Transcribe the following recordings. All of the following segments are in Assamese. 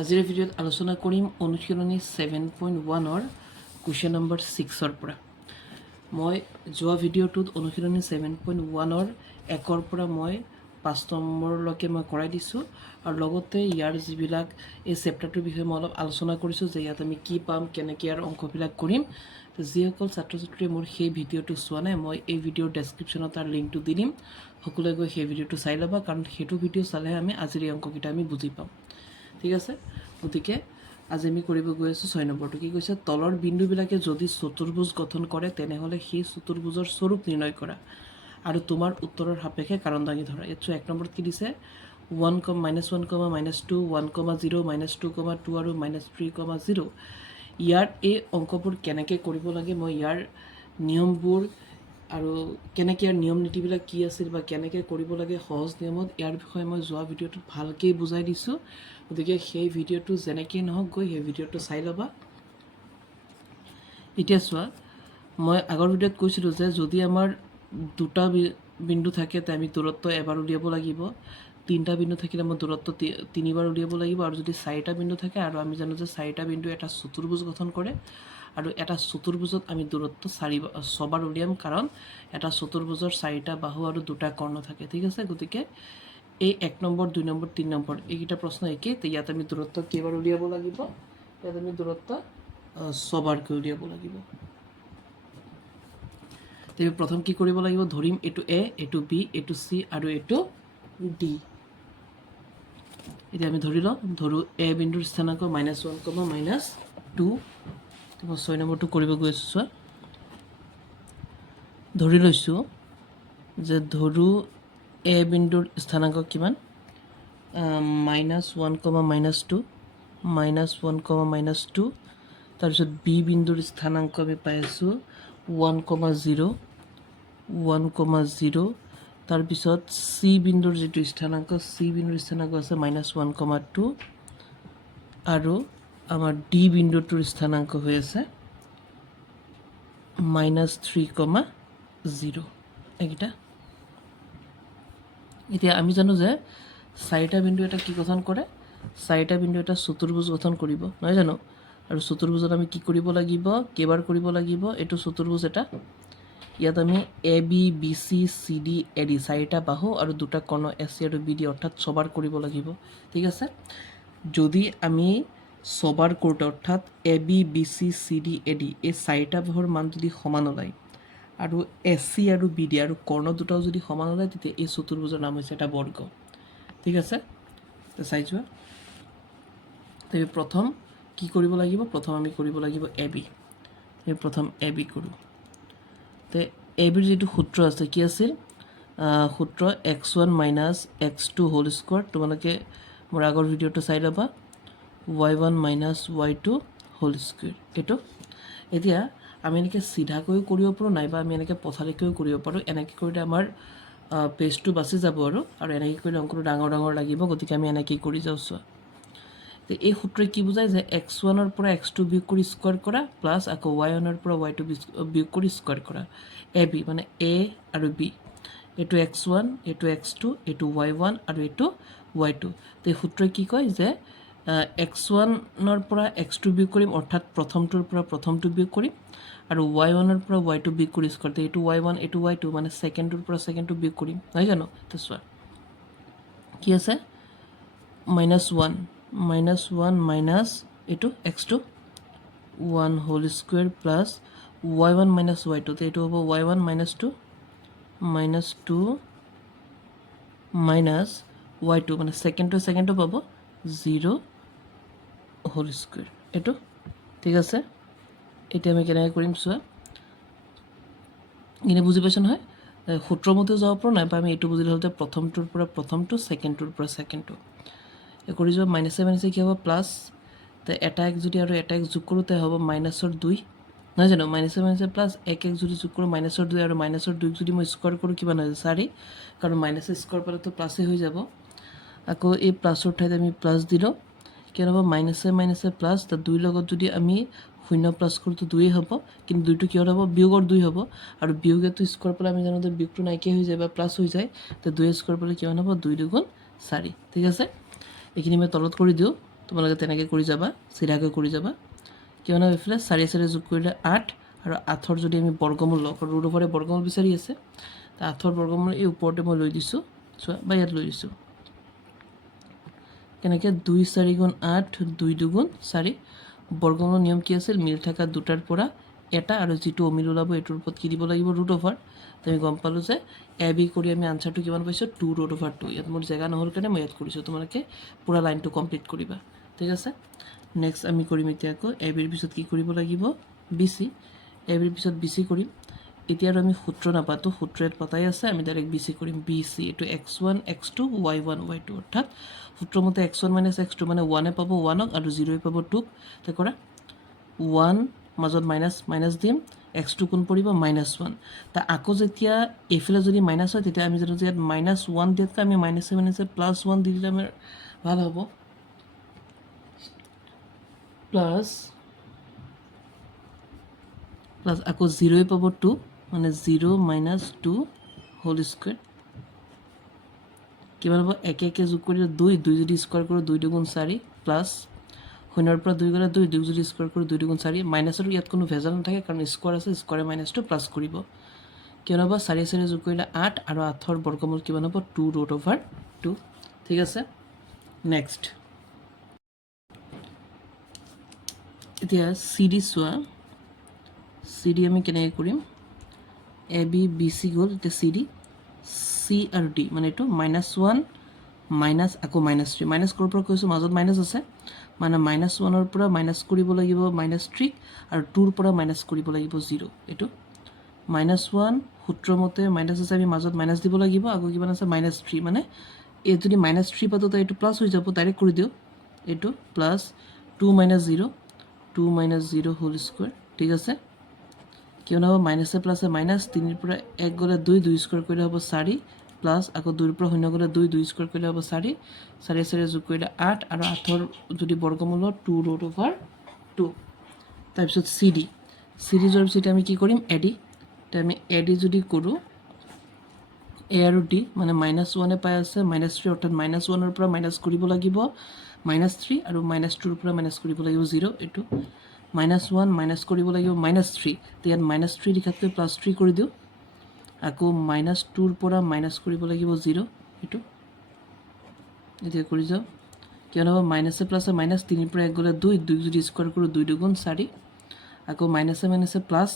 আজিৰ ভিডিঅ'ত আলোচনা কৰিম অনুশীলনী 7.1 কুৱেশ্যন নম্বৰ 6 পৰা। মই যোৱা ভিডিঅ'টোত অনুশীলনী 7.1 1 পৰা মই 5 নম্বৰলৈকে মই কৰাই দিছোঁ আৰু লগতে ইয়াৰ যিবিলাক এই চেপ্টাৰটোৰ বিষয়ে মই অলপ আলোচনা কৰিছোঁ যে ইয়াত আমি কি পাম, কেনেকৈ ইয়াৰ অংকবিলাক কৰিম। যিসকল ছাত্ৰ ছাত্ৰীয়ে মোৰ সেই ভিডিঅ'টো চোৱা নাই, মই এই ভিডিঅ'ৰ ডেছক্ৰিপশ্যনত তাৰ লিংকটো দি দিম। সকলোৱে গৈ সেই ভিডিঅ'টো চাই ল'বা, কাৰণ সেইটো ভিডিঅ' চালেহে আজিৰ এই অংককেইটা আমি বুজি পাম। ঠিক আছে, গতিকে আজি আমি কৰিব গৈ আছোঁ 6 নম্বৰটো। কি কৈছে? তলৰ বিন্দুবিলাকে যদি চতুৰ্ভুজ গঠন কৰে তেনেহ'লে সেই চতুৰ্ভুজৰ স্বৰূপ নিৰ্ণয় কৰা আৰু তোমাৰ উত্তৰৰ সাপেক্ষে কাৰণ দাঙি ধৰা। ইয়াত 1 নম্বৰত কি দিছে? -1, -2, -1, 0, -2, 2 আৰু -3, 0। ইয়াৰ এই অংকবোৰ কেনেকৈ কৰিব লাগে, মই ইয়াৰ নিয়মবোৰ আৰু কেনেকৈ ইয়াৰ নিয়ম নীতিবিলাক কি আছিল বা কেনেকৈ কৰিব লাগে সহজ নিয়মত, ইয়াৰ বিষয়ে মই যোৱা ভিডিঅ'টোত ভালকৈ বুজাই দিছোঁ। গতিকে সেই ভিডিঅ'টো যেনেকেই নহওক গৈ সেই ভিডিঅ'টো চাই ল'বা। এতিয়া চোৱা, মই আগৰ ভিডিঅ'ত কৈছিলোঁ যে যদি আমাৰ দুটা বিন্দু থাকে তে আমি দূৰত্ব এবাৰ উলিয়াব লাগিব, 3টা বিন্দু থাকিলে মই দূৰত্ব 3বাৰ উলিয়াব লাগিব, আৰু যদি 4টা বিন্দু থাকে আৰু আমি জানো যে 4টা বিন্দু এটা চতুৰ্ভুজ গঠন কৰে আৰু এটা চতুৰ্ভুজত আমি দূৰত্ব 6বাৰ উলিয়াম, কাৰণ এটা চতুৰ্ভুজৰ 4টা বাহু আৰু 2টা কৰ্ণ থাকে। ঠিক আছে, গতিকে এই 1 নম্বৰ, 2 নম্বৰ, 3 নম্বৰ এইকেইটা প্ৰশ্ন একেই। ইয়াত আমি দূৰত্ব কেইবাৰ উলিয়াব লাগিব? ইয়াত আমি দূৰত্ব 6বাৰকৈ উলিয়াব লাগিব। প্ৰথম কি কৰিব লাগিব? ধৰিম এইটো এ, এইটো বি, এইটো চি আৰু এইটো ডি। এতিয়া আমি ধৰি লওঁ, ধৰোঁ এ বিন্দুৰ স্থানাংক -1, -2। মই 6 নম্বৰটো কৰিব গৈ আছোঁ। চোৱা, ধৰি লৈছোঁ যে ধৰোঁ এ বিন্দুৰ স্থানাংক কিমান? -1, -2, -1, -2। তাৰপিছত বি বিন্দুৰ স্থানাংক আমি পাই আছোঁ 1, 0, 1, 0। তাৰপিছত চি বিন্দুৰ যিটো স্থানাংক, চি বিন্দুৰ স্থানাংক আছে -1, 2। আৰু আমাৰ ডি বিন্দুটোৰ স্থানাংক হৈ আছে -3, 0। এইকেইটা। এতিয়া আমি জানো যে 4টা বিন্দু এটা কি গঠন কৰে? 4টা বিন্দু এটা চতুৰ্ভুজ গঠন কৰিব, নহয় জানো? আৰু চতুৰ্ভুজত আমি কি কৰিব লাগিব? কেইবাৰ কৰিব লাগিব? এইটো চতুৰ্ভুজ এটা। ইয়াত আমি A B, B C, C D, A D 4টা বাহু আৰু 2টা কৰ্ণ এ চি আৰু বি ডি, অৰ্থাৎ 6বাৰ কৰিব লাগিব। ঠিক আছে, যদি আমি 6বাৰ কৰোঁতে অৰ্থাৎ A B, B C, C D, A D এই 4টা বাহুৰ মান যদি সমান ওলায় আৰু এ চি আৰু বি ডি আৰু কৰ্ণ দুটাও যদি সমান ওলায়, তেতিয়া এই চতুৰ্ভুজৰ নাম হৈছে এটা বৰ্গ। ঠিক আছে, চাই যোৱা। প্ৰথম কি কৰিব লাগিব? প্ৰথম আমি কৰিব লাগিব এ বি। প্ৰথম এ বি কৰোঁ। এ বিৰ যিটো সূত্ৰ আছে, কি আছিল? সূত্ৰ x1 - x2 হোল স্কোৱাৰ। তোমালোকে মোৰ আগৰ ভিডিঅ'টো চাই ল'বা। y1 - y2 হোল স্কোৱাৰ এইটো। এতিয়া আমি এনেকৈ চিধাকৈও কৰিব পাৰোঁ, নাইবা আমি এনেকৈ পথালিকৈও কৰিব পাৰোঁ। এনেকৈ কৰিলে আমাৰ পেজটো বাচি যাব আৰু এনেকৈ কৰিলে অংকটো ডাঙৰ ডাঙৰ লাগিব, গতিকে আমি এনেকৈ কৰি যাওঁ। চোৱা, এই সূত্ৰই কি বুজায় যে x1ৰ পৰা x2 বিয়োগ কৰি স্কোৱাৰ কৰা, প্লাছ আকৌ y1ৰ পৰা y2 বিয়োগ কৰি স্কোৱাৰ কৰা। এ বি মানে এ আৰু বি, এইটো x1, এইটো x2, এইটো y1 আৰু এইটো y2। এই সূত্ৰই কি কয় যে x1ৰ পৰা x2 বিয়োগ কৰিম, অৰ্থাৎ প্ৰথমটোৰ পৰা প্ৰথমটো বিয়োগ কৰিম, আৰু y1ৰ পৰা y2 বিয়োগ কৰি স্কোৱাৰ। এইটো y1, এইটো y2 মানে ছেকেণ্ডটোৰ পৰা ছেকেণ্ডটো বিয়োগ কৰিম, নহয় জানো? তো চোৱা, কি আছে? -1 মাইনাছ এইটো x2 1 whole square plus y1 - y2, এইটো হ'ব y1 - 2 -2 মাইনাছ y2 মানে ছেকেণ্ডটো পাব 0 হোল স্কুৱেৰ এইটো। ঠিক আছে, এতিয়া আমি কেনেকৈ কৰিম? চোৱা, এনে বুজি পাইছোঁ নহয়? সূত্ৰ মতেও যাব পাৰোঁ, নাইবা আমি এইটো বুজিলে হ'ল যে প্ৰথমটোৰ পৰা প্ৰথমটো, ছেকেণ্ডটোৰ পৰা ছেকেণ্ডটো কৰি যোৱা। মাইনাছে মাইনাছে কি হ'ব? প্লাছ। এটা এক যদি আৰু এটা এক যোগ কৰোঁ তে হ'ব -2, নহয় জানো? মাইনাছে মাইনাছে প্লাছ, এক যদি যোগ কৰোঁ -2, আৰু -2 যদি মই স্কোৱাৰ কৰোঁ কিমান হয়? 4, কাৰণ মাইনাছে স্কোৱাৰ পালেতো প্লাছেই হৈ যাব। আকৌ এই প্লাছৰ ঠাইত আমি প্লাছ দিলোঁ, কিমান হ'ব? মাইনাছে মাইনাছে প্লাছ। 2ৰ লগত যদি আমি 0 প্লাছ কৰোঁ তো 2 হ'ব, কিন্তু 2টো কিহত হ'ব? বিয়োগৰ 2 হ'ব, আৰু বিয়োগেতো স্কোৱাৰ পালে আমি জানো যে বিয়োগটো নাইকিয়া হৈ যায় বা প্লাছ হৈ যায়। তো 2 স্কোৱাৰ পালে কিমান হ'ব? 2 × 2 = 4। ঠিক আছে, এইখিনি মই তলত কৰি দিওঁ। তোমালোকে তেনেকৈ কৰি যাবা, চিধাকৈ কৰি যাবা। কিমান হ'ব এইফালে 4 4 যোগ কৰিলে 8 আৰু 8ৰ যদি আমি বৰ্গমূল লওঁ, ৰুট অভাৰে বৰ্গমূল বিচাৰি আছে, তো 8ৰ বৰ্গমূল এই ওপৰতে মই লৈ দিছোঁ, চোৱা বা ইয়াত লৈ দিছোঁ। কেনেকৈ 2 4 গুণ 8 2 2 4 বৰ্গমূলৰ নিয়ম কি আছিল, মিল থকা দুটাৰ পৰা এটা আৰু যিটো অমিল ওলাব এইটোৰ ওপৰত কি দিব লাগিব, ৰুট অভাৰ। তো আমি গম পালোঁ যে এ বি কৰি আমি আনচাৰটো কিমান পাইছোঁ, 2 ৰুট অভাৰ 2। ইয়াত মোৰ জেগা নহ'ল কাৰণে মই ইয়াত কৰিছোঁ, তোমালোকে পূৰা লাইনটো কমপ্লিট কৰিবা, ঠিক আছে। নেক্সট আমি কৰিম এতিয়া আকৌ এ বিৰ পিছত কি কৰিব লাগিব, বি চি। এ বিৰ পিছত বি চি কৰিম। এতিয়া আৰু আমি সূত্ৰ নাপাতো, সূত্ৰ ইয়াত পতাই আছে, আমি ডাইৰেক্ট বি চি কৰিম। বি চি এইটো x1 x2 y1 y2, অৰ্থাৎ সূত্ৰমতে x1 - x2 মানে 1এ পাব 1ক আৰু 0এ পাব 2ক। তে কৰা 1 মাজত মাইনাছ দিম, x2 কোন পৰিব -1। তা আকৌ যেতিয়া এইফালে যদি মাইনাছ হয় তেতিয়া আমি জানো যে ইয়াত -1 দিয়াতকৈ আমি মাইনাছে +1 দি দিলে আমাৰ ভাল হ'ব। প্লাছ আকৌ 0এ পাব 2 মানে 0 - 2 হোল স্কুৱেৰ কিমান হ'ব, একে একে যোগ কৰিলে 2 2 যদি স্কুৱাৰ কৰোঁ 2 2 গুণ 4 প্লাছ 0ৰ পৰা 2 গ'লে 2 2 যদি স্কুৱাৰ কৰোঁ 2 2 গুণ 4 মাইনাছৰ ইয়াত কোনো ভেজাল নাথাকে কাৰণ স্কুৱাৰ আছে, স্কুৱাৰে মাইনাছটো প্লাছ কৰিব। কিমান হ'ব 4 4 যোগ কৰিলে 8 আৰু 8ৰ বৰ্গমূল কিমান হ'ব 2 ৰুট অভাৰ 2, ঠিক আছে। নেক্সট এতিয়া চি ডি চোৱা, চি ডি আমি কেনেকৈ কৰিম, এ বি বি চি গ'ল, এতিয়া চি ডি চি আৰু ডি মানে এইটো -1 মাইনাছ আকৌ -3 মাইনাছ ক'ৰ পৰা কৈছোঁ, মাজত মাইনাছ আছে মানে -1ৰ পৰা মাইনাছ কৰিব লাগিব -3 আৰু 2ৰ পৰা মাইনাছ কৰিব লাগিব 0। এইটো -1 সূত্ৰমতে মাইনাছ আছে, আমি মাজত মাইনাছ দিব লাগিব, আকৌ কিমান আছে -3 মানে এই যদি -3 পাতো তো এইটো প্লাছ হৈ যাব, ডাইৰেক্ট কৰি দিওঁ। এইটো প্লাছ 2 - 0 2 - 0 হোল স্কুৱেৰ, ঠিক আছে। কিমান হ'ব মাইনাছে প্লাছে মাইনাছ, 3ৰ পৰা 1 গ'লে 2 2 স্কুৱাৰ কৰিলে হ'ব 4 প্লাছ আকৌ 2ৰ পৰা 0 গ'লে 2 2 স্কুৱাৰ কৰিলে হ'ব 4 4 4 যোগ কৰিলে 8 আৰু 8ৰ যদি বৰ্গমূল 2 ৰুট অভাৰ 2। তাৰপিছত চি ডি যোৱাৰ পিছত আমি কি কৰিম, এ ডি। এতিয়া আমি এ ডি যদি কৰোঁ, এ আৰু ডি মানে -1এ পাই আছে -3 অৰ্থাৎ -1ৰ পৰা মাইনাছ কৰিব লাগিব -3 আৰু -2ৰ পৰা মাইনাছ কৰিব লাগিব 0। এইটো -1 মাইনাছ কৰিব লাগিব -3, ইয়াত -3 লিখাতকৈ +3 কৰি দিওঁ। আকৌ -2ৰ পৰা মাইনাছ কৰিব লাগিব 0। এইটো এতিয়া কৰি যাওঁ, কিমান হ'ব মাইনাছে প্লাছে মাইনাছ, 3ৰ পৰা 1 গ'লে 2 2 যদি স্কুৱাৰ কৰোঁ 2 2 গুণ 4 আকৌ মাইনাছে প্লাছ,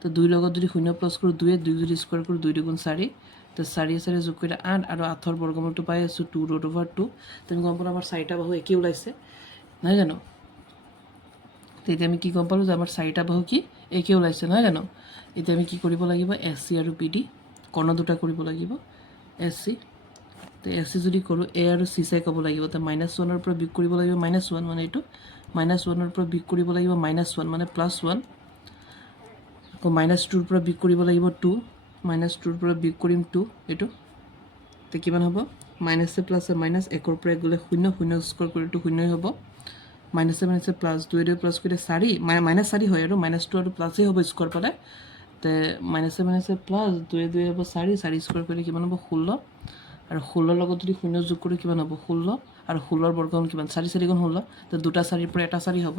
তো 2ৰ লগত যদি 0 প্লাছ কৰোঁ 2 2 যদি স্কুৱাৰ কৰোঁ 2 2 গুণ 4 তো 4 4 যোগ কৰিলে 8 আৰু 8ৰ বৰ্গমূলটো পাই আছোঁ 2 ৰুট অভাৰ 2। তুমি গম পালা আমাৰ 4টা বাহু একেই ওলাইছে, নহয় জানো। তেতিয়া আমি কি গম পালোঁ যে আমাৰ 4টা বাহু কি একে ওলাইছে, নহয় জানো। এতিয়া আমি কি কৰিব লাগিব, এছ চি আৰু পি ডি কৰ্ণ দুটা কৰিব লাগিব। এছ চি তো এছ চি যদি কৰোঁ এ আৰু চি চাই ক'ব লাগিব, তো -1ৰ পৰা বিয়োগ কৰিব লাগিব -1 মানে এইটো -1ৰ পৰা বিয়োগ কৰিব লাগিব -1 মানে +1 আকৌ -2ৰ পৰা বিয়োগ কৰিব লাগিব 2 -2ৰ পৰা বিয়োগ কৰিম 2। এইটো তো কিমান হ'ব মাইনাছে প্লাছে মাইনাছ, 1ৰ পৰা 1 গ'লে 0 0 স্কুৱাৰ কৰিলেতো 0ই হ'ব, মাইনাছে প্লাছ 2 2 প্লাছ কৰিলে 4 -4 হয় আৰু -2 আৰু প্লাছেই হ'ব স্কুৱাৰ পালে, তে মাইনাছে প্লাছ 2 2 হ'ব 4 4 স্কুৱাৰ কৰিলে কিমান হ'ব 16 আৰু 16ৰ লগত যদি 0 যোগ কৰোঁ কিমান হ'ব 16 আৰু 16ৰ বৰ্গমূল কিমান 4 4 গুণ 16, তো দুটা 4ৰ পৰা এটা 4 হ'ব।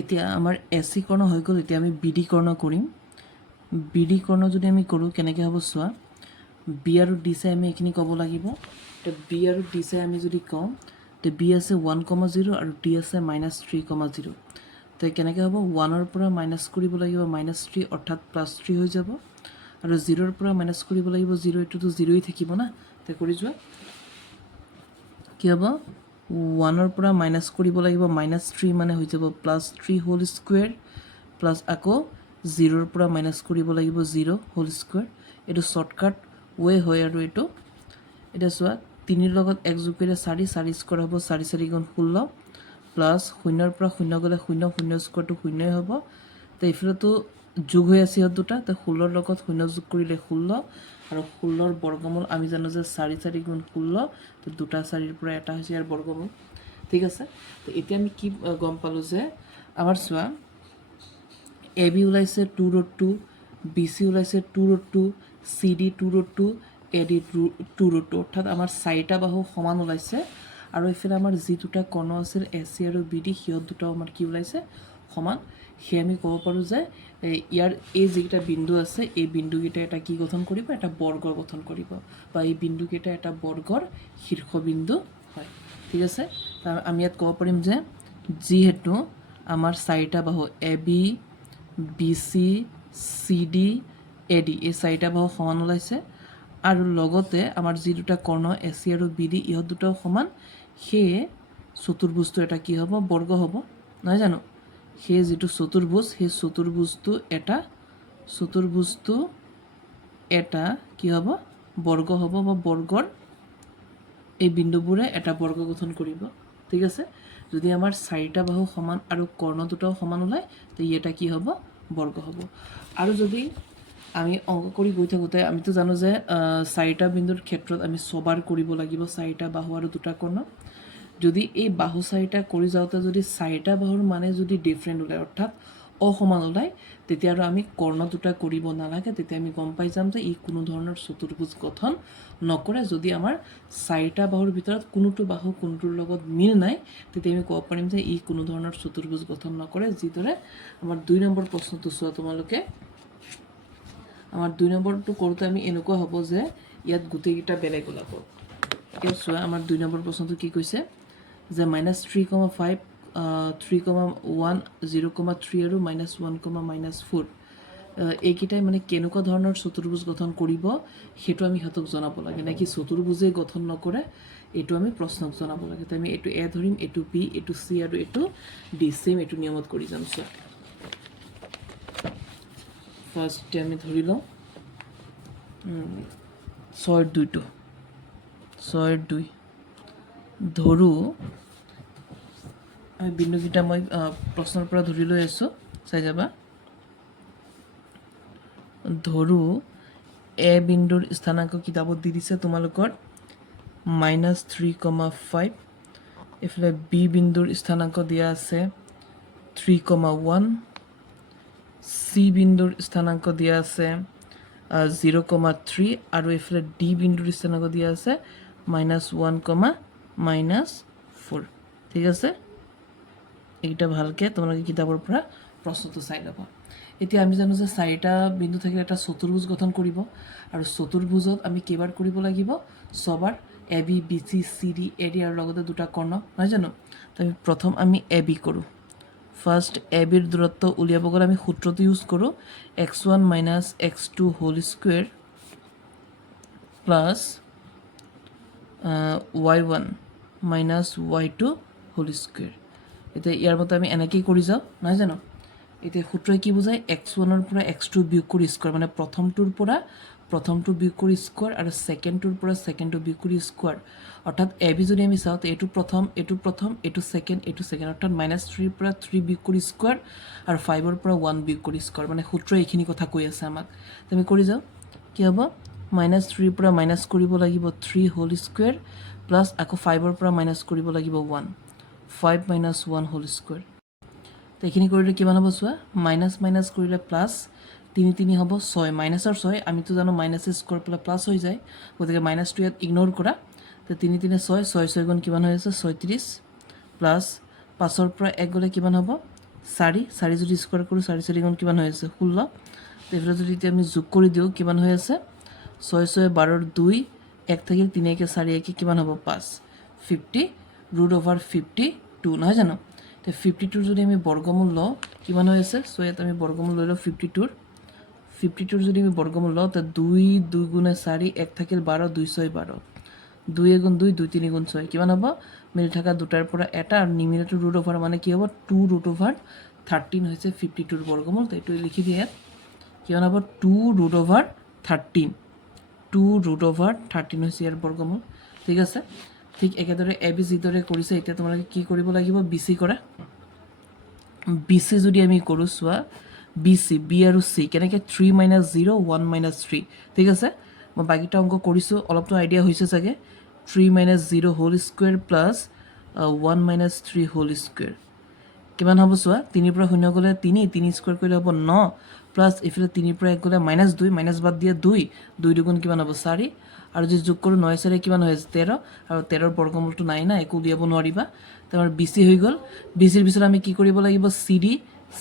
এতিয়া আমাৰ এছ চি কৰ্ণ হৈ গ'ল, এতিয়া আমি বি ডি কৰ্ণ কৰিম। বি ডি কৰ্ণ যদি আমি কৰোঁ কেনেকৈ হ'ব চোৱা, বি আৰু ডি চাই আমি এইখিনি ক'ব লাগিব। তো বি আৰু ডি চাই আমি যদি কওঁ, তো বি আছে 1,0 আৰু ডি আছে -3,0। তো কেনেকৈ হ'ব 1ৰ পৰা মাইনাছ কৰিব লাগিব -3 অৰ্থাৎ +3 হৈ যাব আৰু 0ৰ পৰা মাইনাছ কৰিব লাগিব 0, এইটোতো 0ই থাকিব না। তো কৰি যোৱা কি হ'ব 1ৰ পৰা মাইনাছ কৰিব লাগিব -3 মানে হৈ যাব +3 হোল স্কুৱেৰ প্লাছ আকৌ 0ৰ পৰা মাইনাছ কৰিব লাগিব 0 হোল স্কুৱেৰ। এইটো শ্বৰ্টকাট ৱে হয় আৰু এইটো এতিয়া চোৱা 3ৰ লগত 1 যোগ কৰিলে 4 4 স্কুৱাৰ হ'ব 4 4 গুণ 16 প্লাছ 0ৰ পৰা 0 গ'লে 0 0 স্কুৱাৰটো 0ই হ'ব। তো এইফালেতো যোগ হৈ আছে ইহঁত দুটা, তো 16ৰ লগত 0 যোগ কৰিলে 16 আৰু 16ৰ বৰ্গমূল আমি জানো যে 4 4 গুণ 16, তো দুটা 4ৰ পৰা এটা হৈছে ইয়াৰ বৰ্গমূল, ঠিক আছে। তো এতিয়া আমি কি গম পালোঁ যে আমাৰ চোৱা এ বি ওলাইছে 2 ৰুট 2, বি চি ওলাইছে 2 root 2, C D 2 root 2, A D 2 root 2, অৰ্থাৎ আমাৰ 4টা বাহু সমান ওলাইছে আৰু এইফালে আমাৰ যি দুটা কৰ্ণ আছিল এ চি আৰু বি ডি সিহঁত দুটাও আমাৰ কি ওলাইছে সমান সেই আমি ক'ব পাৰোঁ যে ইয়াৰ এই যিকেইটা বিন্দু আছে এই বিন্দুকেইটা এটা কি গঠন কৰিব এটা বৰ্গ গঠন কৰিব বা এই বিন্দুকেইটা এটা বৰ্গৰ শীৰ্ষবিন্দু হয় ঠিক আছে আমি ইয়াত ক'ব পাৰিম যে যিহেতু আমাৰ চাৰিটা বাহু A B B C C D A D এই চাৰিটা বাহু সমান ওলাইছে আৰু লগতে আমাৰ যি দুটা কৰ্ণ এ চি আৰু বি ডি ইহঁত দুটাও সমান সেয়ে চতুৰ্ভুজটো এটা কি হ'ব বৰ্গ হ'ব নহয় জানো সেই যিটো চতুৰ্ভুজ সেই চতুৰ্ভুজটো এটা কি হ'ব বৰ্গ হ'ব বা বৰ্গৰ এই বিন্দুবোৰে এটা বৰ্গ গঠন কৰিব ঠিক আছে যদি আমাৰ চাৰিটা বাহু সমান আৰু কৰ্ণ দুটাও সমান ওলায় তে ই এটা কি হ'ব বৰ্গ হ'ব আৰু যদি আমি অংক কৰি গৈ থাকোঁতে আমিতো জানো যে চাৰিটা বিন্দুৰ ক্ষেত্ৰত আমি ছবাৰ কৰিব লাগিব চাৰিটা বাহু আৰু দুটা কৰ্ণ যদি এই বাহু চাৰিটা কৰি যাওঁতে যদি চাৰিটা বাহুৰ মানে যদি ডিফাৰেণ্ট ওলায় অৰ্থাৎ অসমান ওলায় তেতিয়া আৰু আমি কৰ্ণ দুটা কৰিব নালাগে তেতিয়া আমি গম পাই যাম যে ই কোনো ধৰণৰ চতুৰ্ভুজ গঠন নকৰে যদি আমাৰ চাৰিটা বাহুৰ ভিতৰত কোনোটো বাহু কোনোটোৰ লগত মিল নাই তেতিয়া আমি ক'ব পাৰিম যে ই কোনো ধৰণৰ চতুৰ্ভুজ গঠন নকৰে যিদৰে আমাৰ 2 নম্বৰ প্ৰশ্নটো চোৱা তোমালোকে আমাৰ 2 নম্বৰটো কৰোঁতে আমি এনেকুৱা হ'ব যে ইয়াত গোটেইকেইটা বেলেগ ওলাব এতিয়া চোৱা আমাৰ 2 নম্বৰ প্ৰশ্নটো কি কৈছে যে -3,5 3,1 0,3 আৰু -1,-4 এইকেইটাই মানে কেনেকুৱা ধৰণৰ চতুৰ্ভুজ গঠন কৰিব সেইটো আমি সিহঁতক জনাব লাগে নেকি চতুৰ্ভুজেই গঠন নকৰে এইটো আমি প্ৰশ্নক জনাব লাগে তো আমি এইটো এ ধৰিম এইটো বি এইটো চি আৰু এইটো ডি চেম এইটো নিয়মত কৰি যাম চোৱা ফাৰ্ষ্ট আমি ধৰি লওঁ 6-2 ধৰোঁ আমি বিন্দুকেইটা মই প্ৰশ্নৰ পৰা ধৰি লৈ আছোঁ চাই যাবা ধৰোঁ এ বিন্দুৰ স্থানাংক কিতাপত দি দিছে তোমালোকৰ -3,5 এইফালে বি বিন্দুৰ স্থানাংক দিয়া আছে 3,1 চি বিন্দুৰ স্থানাংক দিয়া আছে 0,3 আৰু এইফালে ডি বিন্দুৰ স্থানাংক দিয়া আছে -1,-4 ঠিক আছে এইটা ভালকে তোমালোকে কিতাপৰ পৰা প্ৰশ্নটো চাই ল'বা এতিয়া আমি জানো যে চাৰিটা বিন্দু থাকিলে এটা চতুৰ্ভুজ গঠন কৰিব আৰু চতুৰ্ভুজত আমি কেইবাৰ কৰিব লাগিব ছবাৰ A B B C C D A D আৰু লগতে দুটা কৰ্ণ নহয় জানো তো আমি প্ৰথম আমি এ বি কৰোঁ ফাৰ্ষ্ট এ বিৰ দূৰত্ব উলিয়াব গ'লে আমি সূত্ৰটো ইউজ কৰোঁ x1 - x2 whole square plus y1 - y2 whole square এতিয়া ইয়াৰ মতে আমি এনেকেই কৰি যাওঁ নহয় জানো এতিয়া সূত্ৰই কি বুজায় x1ৰ পৰা x2 বিয়োগ কৰি স্কোৱাৰ মানে প্ৰথমটোৰ পৰা প্ৰথমটো বিয়োগ কৰি স্কোৱাৰ আৰু ছেকেণ্ডটোৰ পৰা ছেকেণ্ডটো বিয়োগ কৰি স্কোৱাৰ অৰ্থাৎ এ বি যদি আমি চাওঁ এইটো প্ৰথম এইটো ছেকেণ্ড অৰ্থাৎ -3ৰ পৰা 3 বিয়োগ কৰি স্কোৱাৰ আৰু 5ৰ পৰা 1 বিয়োগ কৰি স্কোৱাৰ মানে সূত্ৰই এইখিনি কথা কৈ আছে আমাক আমি কৰি যাওঁ কি হ'ব -3ৰ পৰা মাইনাছ কৰিব লাগিব 3 হোল স্কুৱেৰ প্লাছ আকৌ 5ৰ পৰা মাইনাছ কৰিব লাগিব 1 5 - 1 হোল স্কুৱেৰ তো এইখিনি কৰিলে কিমান হ'ব চোৱা মাইনাছ কৰিলে প্লাছ 3 হ'ব 6 মাইনাছৰ 6 আমিতো জানো মাইনাছ স্কোৱাৰ পেলাই প্লাছ হৈ যায় গতিকে মাইনাছটো ইয়াত ইগন'ৰ কৰা তো 3 - 6 6 গুণ কিমান হৈ আছে 36 প্লাছ 5ৰ পৰা 1 গ'লে কিমান হ'ব 4 যদি স্কোৱাৰ কৰোঁ 4 গুণ কিমান হৈ আছে 16 তো এইফালে যদি এতিয়া আমি যোগ কৰি দিওঁ কিমান হৈ আছে 6 12ৰ 2 1 থাকিল 3 1 4 1 কিমান হ'ব 5 50 √52 নহয় জানো তো 52ৰ যদি আমি বৰ্গমূল লওঁ কিমান হৈ আছে চ' ইয়াত আমি বৰ্গমূল লৈ লওঁ 52ৰ যদি আমি বৰ্গমূল লওঁ তো 2 গুণে 4 1 থাকিল 12 2 6 12 2 গুণ 2 2 3 গুণ 6 কিমান হ'ব মিল থকা দুটাৰ পৰা এটা আৰু নিমিলেটো √over মানে কি হ'ব 2√13 হৈছে 52ৰ বৰ্গমূল তো এইটো লিখি দিয়ে ইয়াত কিমান হ'ব 2√13 2√13 হৈছে ইয়াৰ বৰ্গমূল ঠিক আছে ঠিক একেদৰে এ বি যিদৰে কৰিছে এতিয়া তোমালোকে কি কৰিব লাগিব বি চি কৰা বি চি যদি আমি কৰোঁ চোৱা বি চি বি আৰু চি কেনেকৈ 3 - 0 1 - 3 ঠিক আছে মই বাকীটা অংক কৰিছোঁ অলপতো আইডিয়া হৈছে চাগে 3 - 0 whole square plus 1 - 3 whole square কিমান হ'ব চোৱা 3ৰ পৰা 0 গ'লে 3 স্কুৱেৰ কৰিলে হ'ব 9 প্লাছ এইফালে 3ৰ পৰা 1 গ'লে -2 মাইনাছ বাদ দিয়ে 2 2 দুগুণ কিমান হ'ব 4 আৰু যদি যোগ কৰোঁ 9 4 কিমান হৈ আছে 13 আৰু 13ৰ বৰ্গমূলটো নাই না একো উলিয়াব নোৱাৰিবা তোমাৰ BC হৈ গ'ল BCৰ পিছত আমি কি কৰিব লাগিব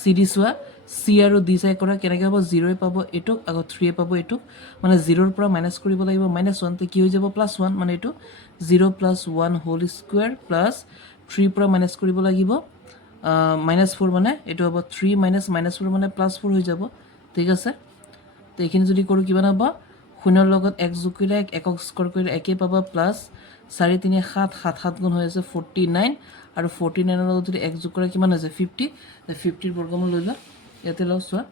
CD চোৱা C আৰু D চাই কৰা কেনেকৈ হ'ব 0 পাব এটুক আকৌ 3 পাব এটুক মানে 0ৰ পৰা মাইনাছ কৰিব লাগিব -1 তে কি হৈ যাব +1 মানে এইটো 0 + 1 হোল স্কোৱাৰ প্লাছ 3 পৰা মাইনাছ কৰিব লাগিব -4 মানে এইটো হ'ব 3 - -4 মানে +4 হৈ যাব ঠিক আছে তো এইখিনি যদি কৰোঁ কিমান হ'ব 0ৰ লগত 1 যোগ কৰিলে 1 একক স্কোৱাৰ কৰিলে 1 পাবা প্লাছ 4 3 7 7 7 গুণ হৈ আছে 49 আৰু 49ৰ লগত যদি 1 যোগ কৰা কিমান হৈছে 50 50ৰ বৰ্গমূল লৈ লোৱা ইয়াতে লওঁ চোৱা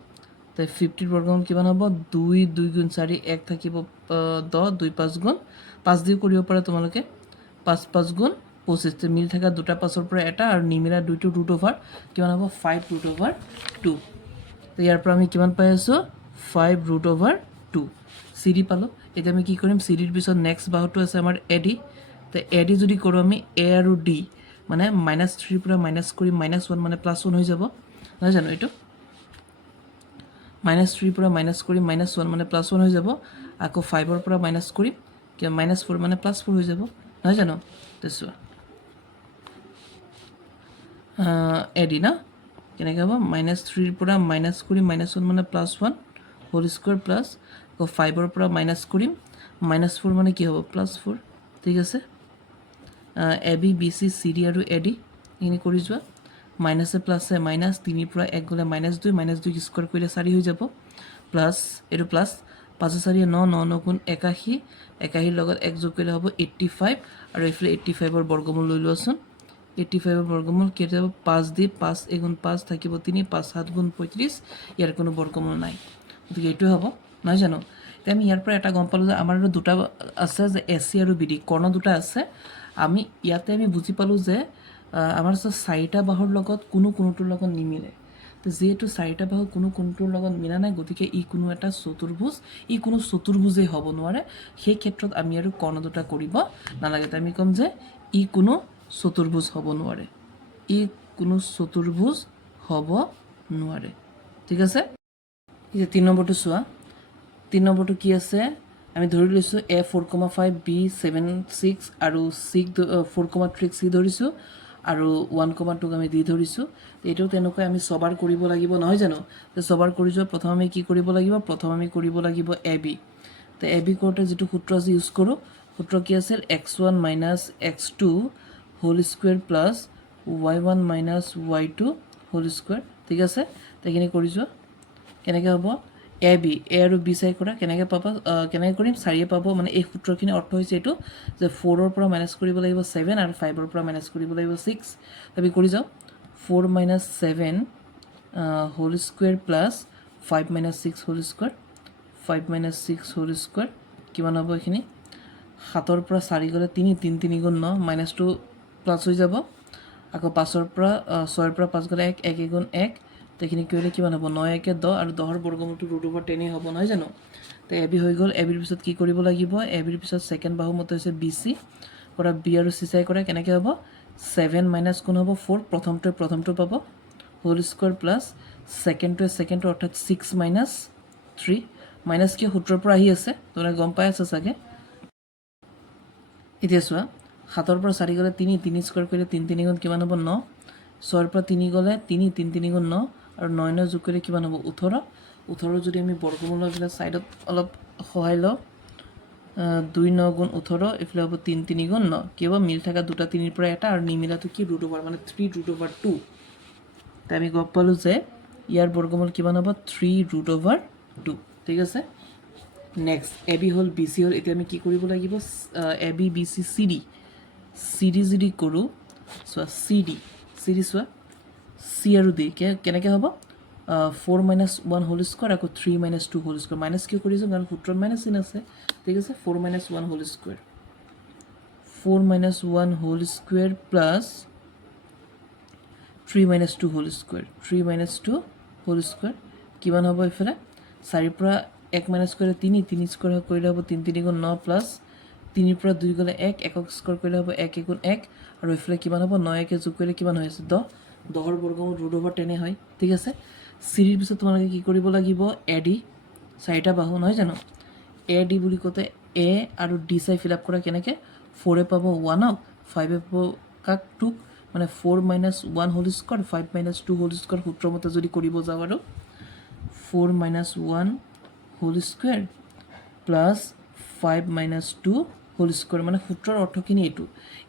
তো 50ৰ বৰ্গমূল কিমান হ'ব 2 2 গুণ 4 1 থাকিব 10 2 5 গুণ 5 দিও কৰিব পাৰা তোমালোকে 5 5 গুণ 25 মিল থকা দুটা 5ৰ পৰা এটা আৰু নিমিলা দুইটো √/, কিমান হ'ব 5 √/2 তো ইয়াৰ পৰা আমি কিমান পাই আছোঁ 5 √/2 CD পালোঁ এতিয়া আমি কি কৰিম CDৰ পিছত নেক্সট বাহুটো আছে আমাৰ AD তো AD যদি কৰোঁ আমি A আৰু D মানে -3 পৰা মাইনাছ কৰি -1 মানে +1 হৈ যাব নহয় জানো এইটো -3 পৰা মাইনাছ কৰি -1 মানে +1 হৈ যাব আকৌ 5ৰ পৰা মাইনাছ কৰিম কি -4 মানে +4 হৈ যাব নহয় জানো তো চোৱা AD না কেনেকৈ হ'ব -3ৰ পৰা মাইনাছ কৰি -1 মানে +1 হোল স্কোৱাৰ প্লাছ আকৌ 5ৰ পৰা মাইনাছ কৰিম -4 মানে কি হ'ব +4 ঠিক আছে AB BC CD আৰু AD এইখিনি কৰি যোৱা মাইনাছে প্লাছে মাইনাছ 3ৰ পৰা 1 গ'লে -2 -2 স্কোৱাৰ কৰিলে 4 হৈ যাব প্লাছ এইটো প্লাছ 5 4 9 9 9 গুণ 81 81ৰ লগত 1 যোগ কৰিলে হ'ব 85 আৰু এইফালে 85ৰ বৰ্গমূল লৈ লোৱাচোন 85ৰ বৰ্গমূল কেতিয়া হ'ব 5 দি 5 গুণ 5 থাকিব 3 5 7 গুণ 35 ইয়াৰ কোনো বৰ্গমূল নাই গতিকে এইটোৱে হ'ব নহয় জানো এতিয়া আমি ইয়াৰ পৰা এটা গম পালোঁ যে আমাৰ দুটা আছে যে AC আৰু BD কৰ্ণ দুটা আছে আমি ইয়াতে আমি বুজি পালোঁ যে আমাৰ 4টা বাহুৰ লগত কোনোটোৰ লগত নিমিলে তো যেহেতু 4টা বাহু কোনোটোৰ লগত মিলা নাই গতিকে ই কোনো এটা চতুৰ্ভুজ ই কোনো চতুৰ্ভুজেই হ'ব নোৱাৰে সেই ক্ষেত্ৰত আমি আৰু কৰ্ণ দুটা কৰিব নালাগে তো আমি ক'ম যে ই কোনো চতুৰ্ভুজ হ'ব নোৱাৰে ই কোনো চতুৰ্ভুজ হ'ব নোৱাৰে ঠিক আছে এতিয়া 3 নম্বৰটো চোৱা 3 নম্বৰটো কি আছে আমি ধৰি লৈছোঁ A 4,5 B 7 6 আৰু 4,3 C ধৰিছোঁ আৰু 1,2 আমি D ধৰিছোঁ এইটো তেনেকৈ আমি ছবাৰ কৰিব লাগিব নহয় জানো তো ছবাৰ কৰি যোৱা প্ৰথম আমি কি কৰিব লাগিব প্ৰথম আমি কৰিব লাগিব AB তো AB কৰোঁতে যিটো সূত্ৰ আছে ইউজ কৰোঁ সূত্ৰ কি আছিল x1 - x2 whole square plus y1 - y2 whole square ঠিক আছে তো এইখিনি কৰি যোৱা কেনেকৈ হ'ব AB A আৰু B চাই কৰা কেনেকৈ পাবা কেনেকৈ কৰিম 4 পাব মানে এই সূত্ৰখিনি অৰ্থ হৈছে এইটো যে 4ৰ পৰা মাইনাছ কৰিব লাগিব 7 আৰু 5ৰ পৰা মাইনাছ কৰিব লাগিব 6 আমি কৰি যাওঁ 4 - 7 whole square plus 5 - 6 whole square 5 - 6 whole square কিমান হ'ব এইখিনি 7ৰ পৰা 4 গ'লে 3 3 3 গুণ 9 মাইনাছটো প্লাছ হৈ যাব আকৌ 5ৰ পৰা 6ৰ পৰা 5 গ'লে 1 1 গুণ 1 এইখিনি কৰিলে কিমান হ'ব 9 1 10 আৰু 10ৰ বৰ্গমূলটো √/10 হ'ব নহয় জানো তো AB হৈ গ'ল ABৰ পিছত কি কৰিব লাগিব ABৰ পিছত ছেকেণ্ড বাহু মতে হৈছে BC কৰা B আৰু C চাই কৰা কেনেকৈ হ'ব 7 মাইনাছ কোন হ'ব 4 প্ৰথমটো পাব হোল স্কোৱাৰ প্লাছ ছেকেণ্ডটো অৰ্থাৎ 6 - 3 মাইনাছ কিয় সূত্ৰৰ পৰা আহি আছে তোমালোকে গম পাই আছা চাগে এতিয়া চোৱা 7ৰ পৰা 4 গ'লে 3 3 স্কোৱাৰ কৰিলে 3 3 গুণ কিমান হ'ব 9 6ৰ পৰা 3 গ'লে 3 3 3 গুণ 9 আৰু 9 9 যোগ কৰিলে কিমান হ'ব 18 যদি আমি বৰ্গমূলৰ এইফালে ছাইডত অলপ সহায় লওঁ 2 9 গুণ 18 এইফালে হ'ব 3 3 গুণ 9 কি হ'ব মিল থকা দুটা 3ৰ পৰা এটা আৰু নিমিলাটো কি √/, মানে 3 √/2 তো আমি গম পালোঁ যে ইয়াৰ বৰ্গমূল কিমান হ'ব 3 √/2 ঠিক আছে নেক্সট AB হ'ল BC হ'ল এতিয়া আমি কি কৰিব লাগিব AB BC CD যদি কৰোঁ চোৱা CD চোৱা C আৰু D কেনেকৈ হ'ব 4 - 1 হোল স্কোৱাৰ আকৌ 3 - 2 হোল স্কোৱাৰ মাইনাছ কিয় কৰিছোঁ কাৰণ সূত্ৰত মাইনাছ চিন আছে ঠিক আছে 4 - 1 whole square 4 - 1 whole square plus 3 - 2 whole square 3 - 2 whole square কিমান হ'ব এইফালে 4ৰ পৰা 1 মাইনাছ কৰিলে 3 3 স্কোৱাৰ কৰিলে হ'ব 3 3 গুণ 9 প্লাছ 3ৰ পৰা 2 গ'লে 1 একক স্কোৱাৰ কৰিলে হ'ব 1 1 গুণ 1 আৰু এইফালে কিমান হ'ব 9 1 যোগ কৰিলে কিমান হৈ আছে 10 10ৰ বৰ্গমূল √/10 হয় ঠিক আছে চিৰিৰ পিছত তোমালোকে কি কৰিব লাগিব এ ডি চাৰিটা বাহু নহয় জানো এ ডি বুলি কওঁতে এ আৰু ডি চাই ফিল আপ কৰা কেনেকৈ 4 পাব 1ক 5 পাব কাক 2ক মানে 4 - 1 হোল স্কোৱাৰ 5 - 2 হোল স্কোৱাৰ সূত্ৰ মতে যদি কৰিব যাওঁ আৰু 4 - 1 whole square plus 5 - 2 whole square মানে সূত্ৰৰ অৰ্থখিনি এইটো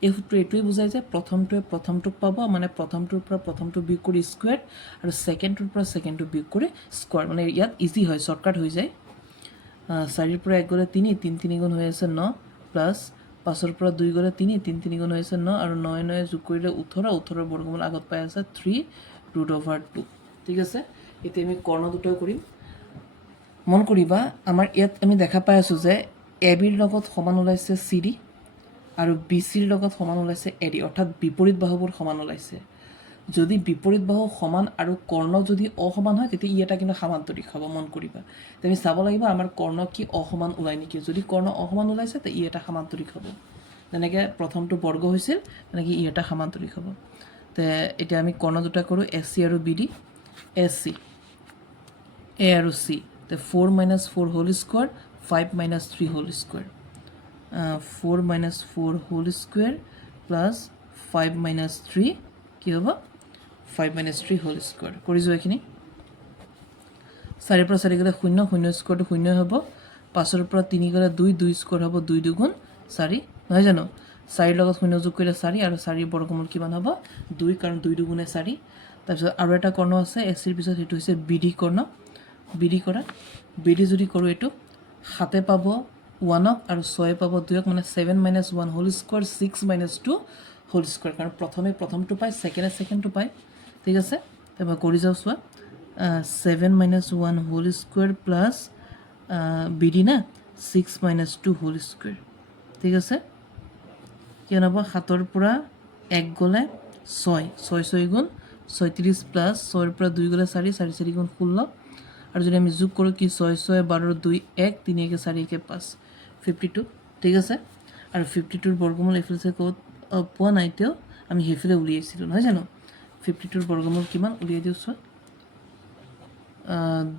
এই সূত্ৰ এইটোৱে বুজায় যে প্ৰথমটোৱে প্ৰথমটোক পাব মানে প্ৰথমটোৰ পৰা প্ৰথমটো বিয়োগ কৰি স্কুৱেৰ আৰু ছেকেণ্ডটোৰ পৰা ছেকেণ্ডটো বিয়োগ কৰি স্কোৱাৰ মানে ইয়াত ইজি হয় শ্বৰ্টকাট হৈ যায় 4ৰ পৰা 1 গ'লে 3 3 3 গুণ হৈ আছে 9 প্লাছ 5ৰ পৰা 2 গ'লে 3 3 3 গুণ হৈ আছে 9 আৰু 9 9 যোগ কৰিলে 18 18ৰ বৰ্গমূল আগত পাই আছে 3√/2 ঠিক আছে এতিয়া আমি কৰ্ণ দুটাও কৰিম মন কৰিবা আমাৰ ইয়াত আমি দেখা পাই আছোঁ যে এ বিৰ লগত সমান ওলাইছে চি ডি আৰু বি চিৰ লগত সমান ওলাইছে এ ডি অৰ্থাৎ বিপৰীত বাহুবোৰ সমান ওলাইছে যদি বিপৰীত বাহু সমান আৰু কৰ্ণ যদি অসমান হয় তেতিয়া ই এটা কিন্তু সামান্তৰিক হ'ব মন কৰিবা তুমি চাব লাগিব আমাৰ কৰ্ণ কি অসমান ওলাই নেকি যদি কৰ্ণ অসমান ওলাইছে তে ই এটা সামান্তৰিক হ'ব যেনেকৈ প্ৰথমটো বৰ্গ হৈছিল তেনেকৈ ই এটা সামান্তৰিক হ'ব তে এতিয়া আমি কৰ্ণ দুটা কৰোঁ এছ চি আৰু B D S C A আৰু চি তে 4 - 4 whole square 5 - 3 whole square 4 - 4 whole square plus 5 - 3 কি হ'ব 5 - 3 হোল স্কোৱাৰ কৰিছোঁ এইখিনি 4ৰ পৰা 4 গ'লে 0 0 স্কোৱাৰটো 0 হ'ব 5ৰ পৰা 3 গ'লে 2 2 স্কোৱাৰ হ'ব 2 2 গুণ 4 নহয় জানো 4ৰ লগত 0 যোগ কৰিলে 4 আৰু 4ৰ বৰ্গমূল কিমান হ'ব 2 কাৰণ 2 2 গুণে 4 তাৰপিছত আৰু এটা কৰ্ণ আছে এছ চিৰ পিছত সেইটো হৈছে বি ডি কৰ্ণ বি ডি কৰা বি ডি যদি কৰোঁ এইটো 7 পাব 1ক আৰু 6 পাব 2ক মানে 7 - 1 হোল স্কোৱাৰ 6 - 2 হোল স্কোৱাৰ কাৰণ প্ৰথমে প্ৰথমটো পায় ছেকেণ্ডটো পায় ঠিক আছে তাৰপৰা কৰি যাওঁ চোৱা 7 - 1 whole square plus B D না 6 - 2 হোল স্কোৱাৰ ঠিক আছে কিমান হ'ব 7ৰ পৰা 1 গ'লে 6 6 6 গুণ 36 প্লাছ 6ৰ পৰা 2 গ'লে 4 4 4 গুণ 16 আৰু যদি আমি যোগ কৰোঁ কি 6 6 12 2 1 3 1 4 1 5 52 ঠিক আছে আৰু 52ৰ বৰ্গমূল এইফালে ক'ত পোৱা নাই তেওঁ আমি সেইফালে উলিয়াইছিলোঁ নহয় জানো 52ৰ বৰ্গমূল কিমান উলিয়াই দিওঁ চোৱা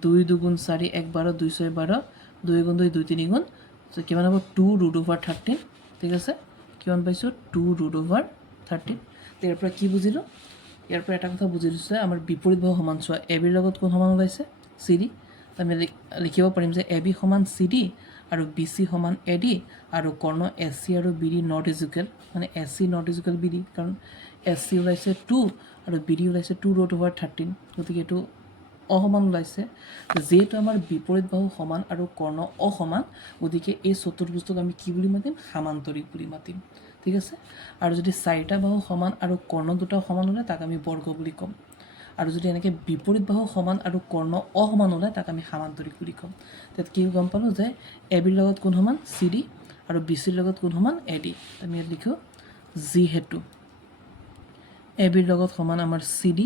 2 2 গুণ 4 1 12 2 6 12 2 গুণ 2 2 3 গুণ কিমান হ'ব 2√13 ঠিক আছে কিমান পাইছোঁ 2√13 ইয়াৰ পৰা কি বুজিলোঁ ইয়াৰ পৰা এটা কথা বুজিলোঁ যে আমাৰ বিপৰীত বাহু সমান চোৱা এ বিৰ লগত কোন সমান ওলাইছে চি ডি আমি লিখিব পাৰিম যে এ বি সমান চি ডি আৰু বি চি সমান এ ডি আৰু কৰ্ণ এছ চি আৰু বি ডি নট ইজুকেল মানে S C not equal B D কাৰণ এছ চি ওলাইছে 2 আৰু বি ডি ওলাইছে 2√13 গতিকে এইটো অসমান ওলাইছে যিহেতু আমাৰ বিপৰীত বাহু সমান আৰু কৰ্ণ অসমান গতিকে এই চতুৰ্ভুজটোক আমি কি বুলি মাতিম সামান্তৰিক বুলি মাতিম ঠিক আছে আৰু যদি 4টা বাহু সমান আৰু কৰ্ণ দুটাও সমান হ'লে তাক আমি বৰ্গ বুলি ক'ম আৰু যদি এনেকৈ বিপৰীত বাহু সমান আৰু কৰ্ণ অসমান হ'লে তাক আমি সামান্তৰিক বুলি ক'ম তাত কি গম পালোঁ যে এ বিৰ লগত কোন সমান চি ডি আৰু বি চিৰ লগত কোন সমান এ ডি আমি ইয়াত লিখোঁ যিহেতু এ বিৰ লগত সমান আমাৰ চি ডি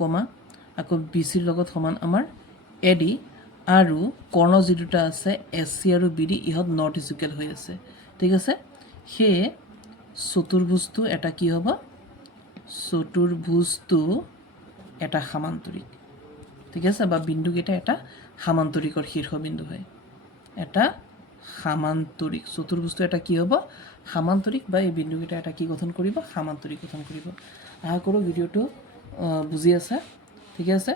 কমা আকৌ বি চিৰ লগত সমান আমাৰ এ ডি আৰু কৰ্ণ যি দুটা আছে এছ চি আৰু বি ডি ইহঁত নট ইজুকেল হৈ আছে ঠিক আছে সেয়ে চতুৰ্ভুজটো এটা কি হ'ব চতুৰ্ভুজটো এটা সামান্তৰিক ঠিক আছে বা বিন্দুকেইটা এটা সামান্তৰিকৰ শীৰ্ষবিন্দু হয় এটা সামান্তৰিক চতুৰ্ভুজটো এটা কি হ'ব সামান্তৰিক বা এই বিন্দুকেইটা এটা কি গঠন কৰিব সামান্তৰিক গঠন কৰিব আশা কৰোঁ ভিডিঅ'টো বুজি আছে ঠিক আছে